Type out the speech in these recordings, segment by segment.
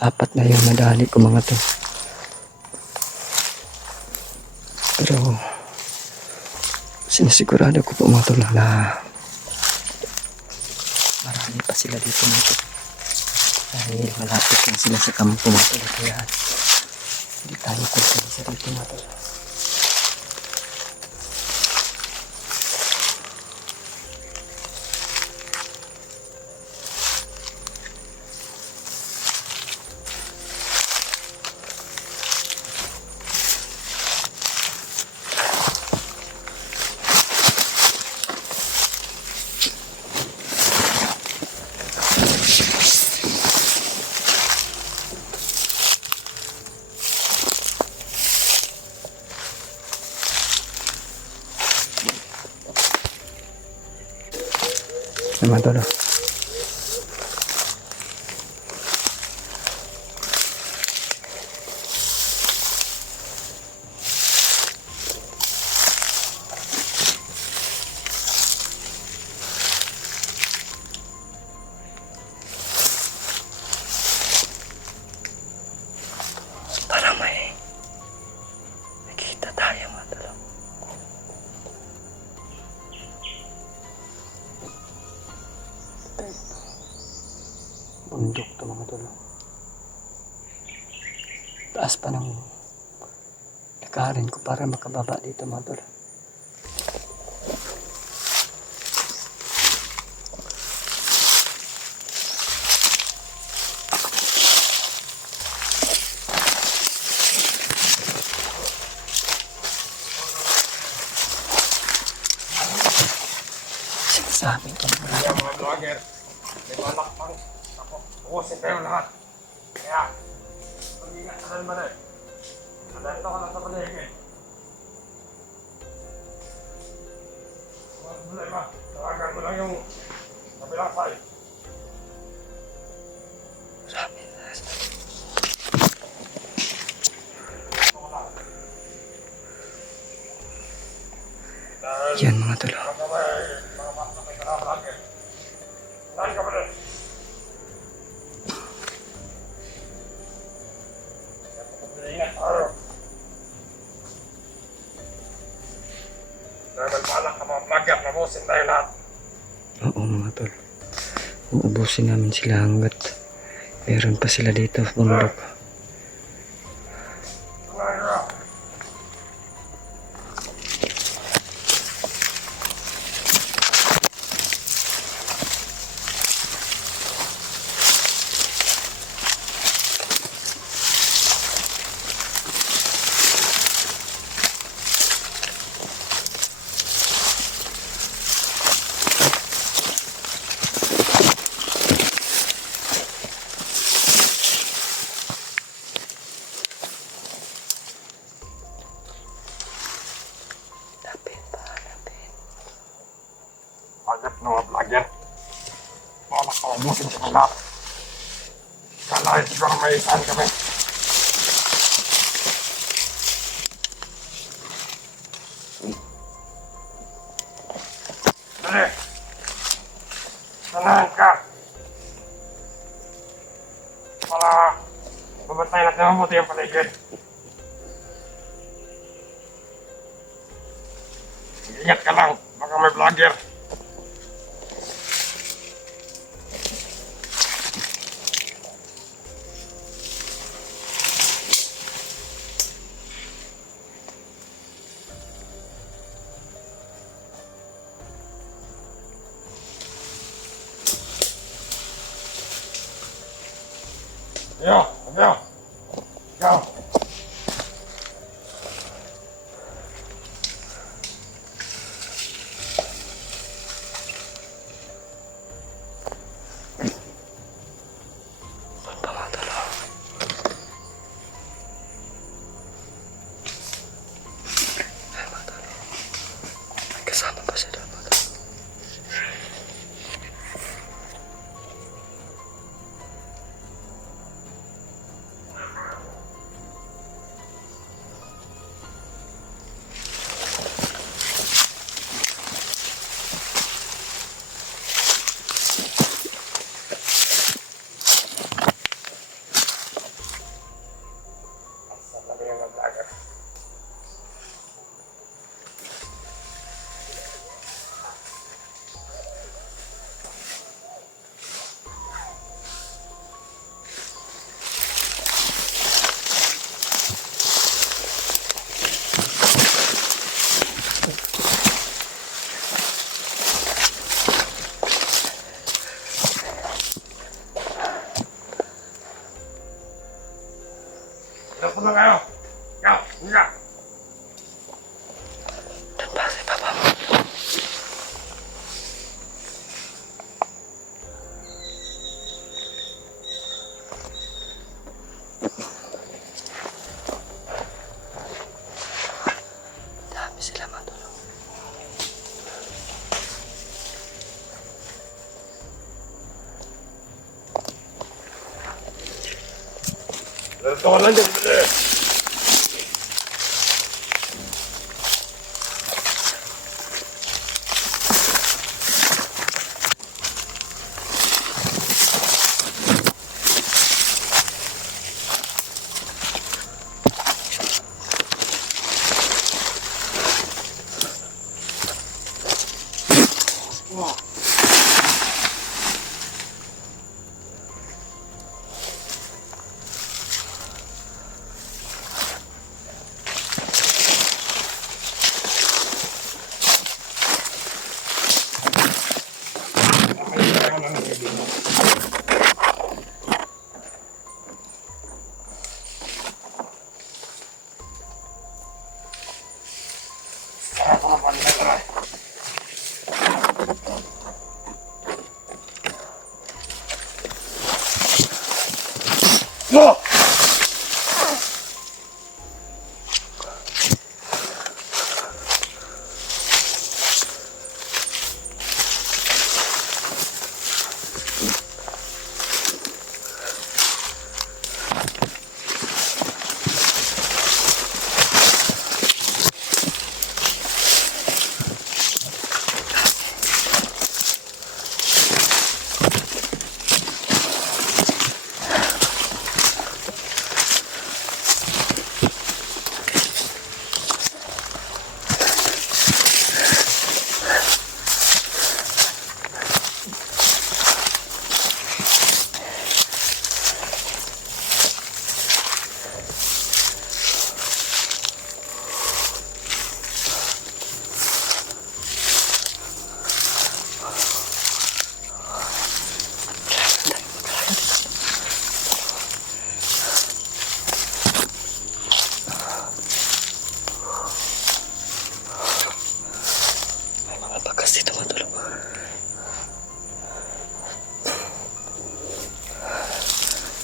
Apat na yung nadali ko mga to. Pero sinisigurado ko po mga tol na marami pa sila dito mga tol. Dahil malapit lang sila sa kampo mga tol. Kaya hindi tayo kumpiyansa dito mga tol. Mga tol. Parang may nakita tayo mga tol. Bundok to mga tol. Taas pa ng lakarin ko para makababa dito mga tol. Sinasabi ko mga Kaya mga vlogger, may malakpang ako. Ubusin kayo lahat. Kaya, mag-ingat ka naman eh. Nandito ka lang sa paligid. Huwag problema. Tawagan mo lang yung kabilang side. sabi. Yan mga tol. Saan ka ba rin? Ingat araw. Dahil balak ka mga vlogger, nabusin tayo lahat. Oo mga tol. Uubusin namin sila hanggat meron pa sila dito sa bundok. Agad na mga vlogger. Balak ka ubusin sila lahat. Kalahin siguro may isaan kami. Dali! Sanahan ka! Para babantay natin mabuti ang paligid. Ingat ka lang, baka may vlogger. Yo, yo, yo. Kasama pa sila mga tol. Ilan po na kayo? Ikaw, hindi. Doon pa sa baba mo. Dami sila mga tol. Ilan ka lang dyan, bili. No! Bagas dito mga tol.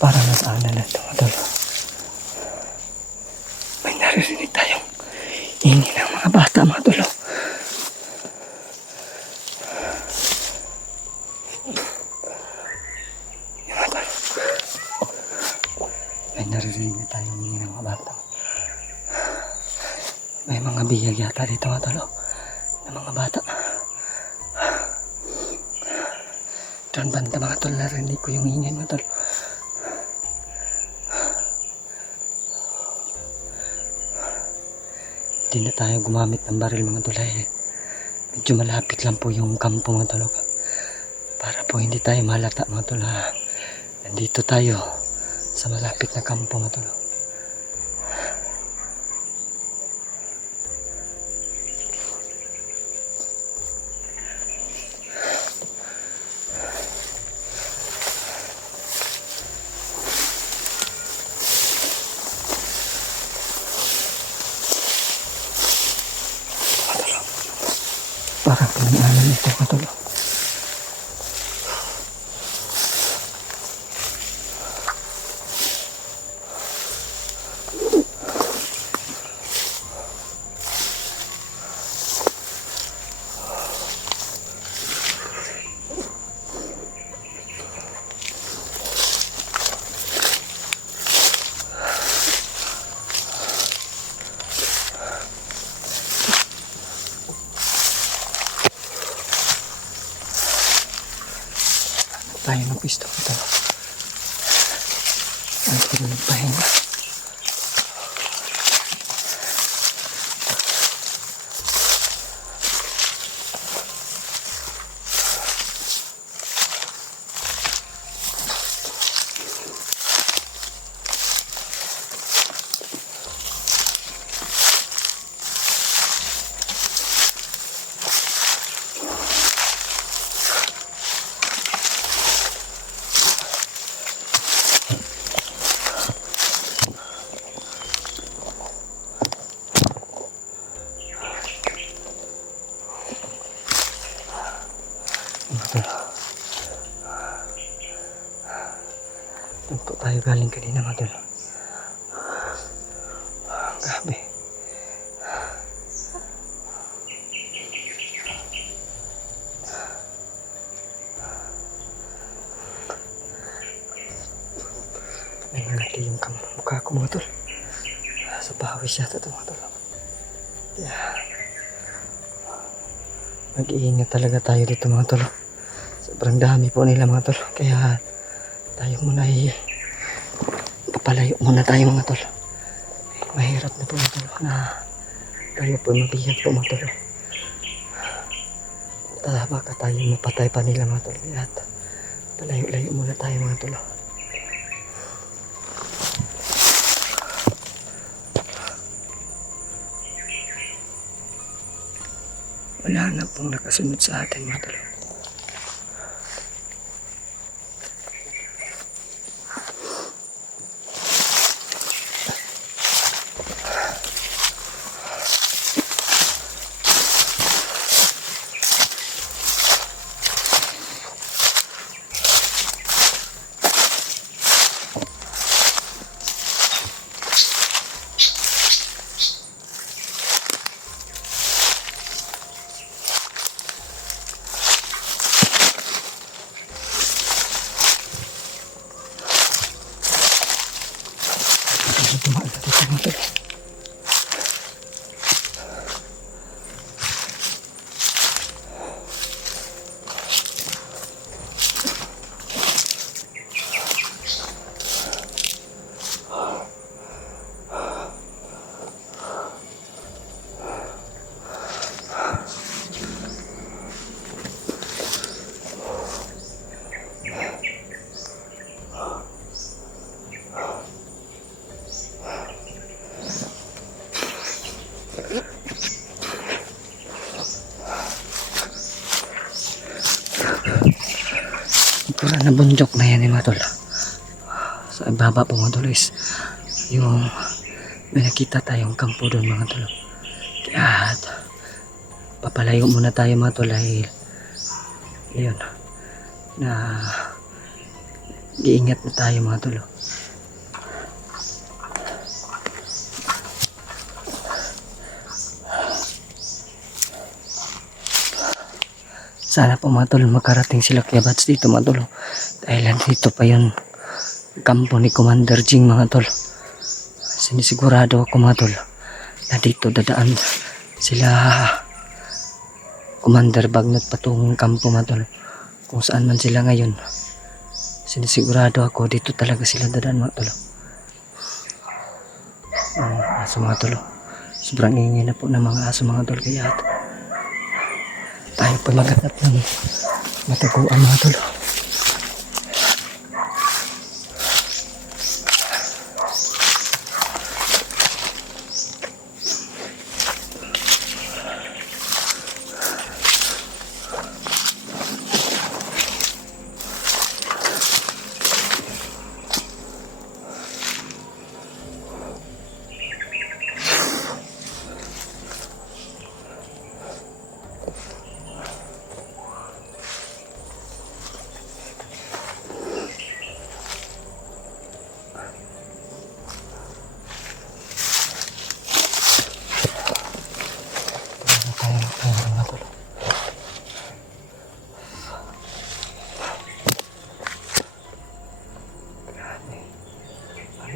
Parang nasa anan na ito mga tol. May naririnig tayong hingi ng mga bata mga tol. Yung mga tol. May naririnig tayong hingi ng mga bata. May mga biyag yata dito mga tol. Ng mga bata. Doon banda mga tol, narinig ko yung ingay mga tol. Hindi na tayo gumamit ng baril mga tol eh. Medyo malapit lang po yung kampo mga tol. Para po hindi tayo malata mga tol ha. Nandito tayo sa malapit na kampo mga tol. Parang pinag-anan ito katulog. Tayo ng pisto ito. Ang tayo nagpahinga. tayo galing kanina mga tol. Grabe. Nangangati yung mukha ko mga tol. Sa pawis yata ito mga tol. Kaya mag-iingat talaga tayo dito mga tol. Sobrang dami po nila mga tol. Kaya tayo muna papalayo muna tayo mga tol. Mahirap na po mga tol na tayo po mabiyak po mga tol. Baka tayo mapatay pa nila mga tol. Kaya palayo-layo muna tayo mga tol. Wala na pong nakasunod sa atin mga tol. Dumaan na dito mga tol. Pura na bundok na yan mga tol. Sa ibaba po mga tol is yung may nakita tayong kampo doon mga tol. Kaya papalayo muna tayo mga tol dahil yun na giingat na tayo mga tol. Sana po mga tol makarating sila Kuya Bats dito mga tol. Dahil dito pa yung kampo ni Commander Jing mga tol. Sinisigurado ako mga tol na dito dadaan sila Commander Bagnot patungong kampo mga tol. Kung saan man sila ngayon, sinisigurado ako dito talaga sila dadaan mga tol. Aso mga tol. Sobrang ingay na po ng mga aso mga tol. Kaya tayo pa maghanap ng mataguan mga tol.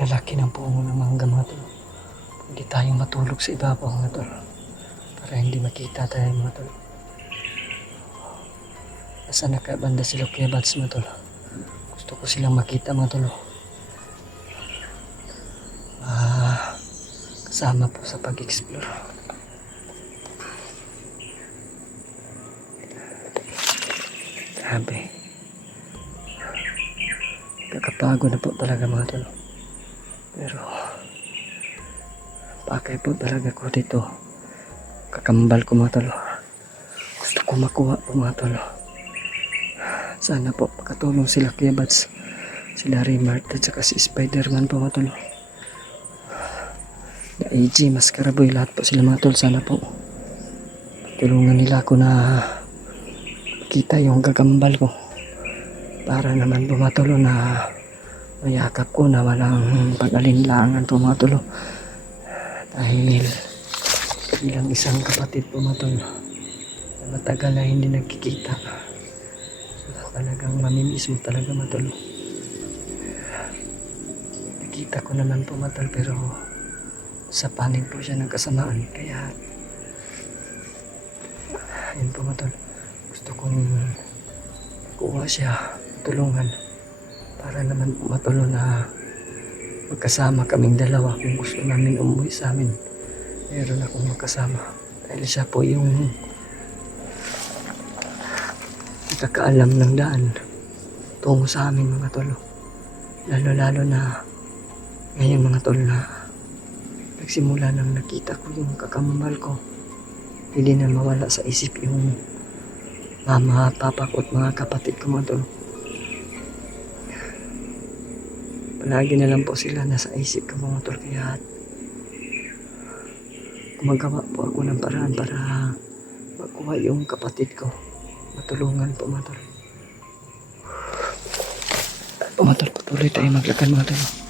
Lalaki ng puno ng mangga mga tol. Hindi tayo matulog sa ibabaw mga tol. Para hindi makita tayo mga tol. Nasa nakabanda sila Kuya Bats mga tol. Gusto ko silang makita mga tol. Kasama po sa pag-explore. Grabe. Kakapagod na po talaga mga tol. Pero pakay po talaga ko dito. Kakambal ko mga tol. Gusto ko makuha po mga tol. Sana po makatulong sila Kuya Bats, sila Raymart at saka si Spider-Man po mga tol. Na AJ, Maskaraboy, lahat po sila mga tol. Sana po tulungan nila ako na makita yung kakambal ko para naman po mga tol na mayakap ko na walang pag-alinlangan po mga tol. Dahil bilang isang kapatid po mga tol, na matagal na hindi nagkikita. So, talagang mamimiss mo talaga mga tol. Nakita ko naman po mga tol, pero sa panig po siya ng kasamaan. Kaya ayun po mga tol, gusto kong kuha siya, tulungan para naman matulo na magkasama kaming dalawa kung gusto namin umuwi sa amin. Meron akong magkasama dahil siya po yung nakakaalam ng daan tungo sa amin mga tol. Lalo na ngayon mga tol na nagsimula nang nakita ko yung kakamamahal ko. Hindi na mawala sa isip yung mama, papa ko at mga kapatid ko mga tol. Palagi na lang po sila nasa isip ko mga tol. Kaya gumagawa po ako ng paraan para makuha yung kapatid ko. Matulungan po mga tol. Mga tol, patuloy tayo maglakad mga tol.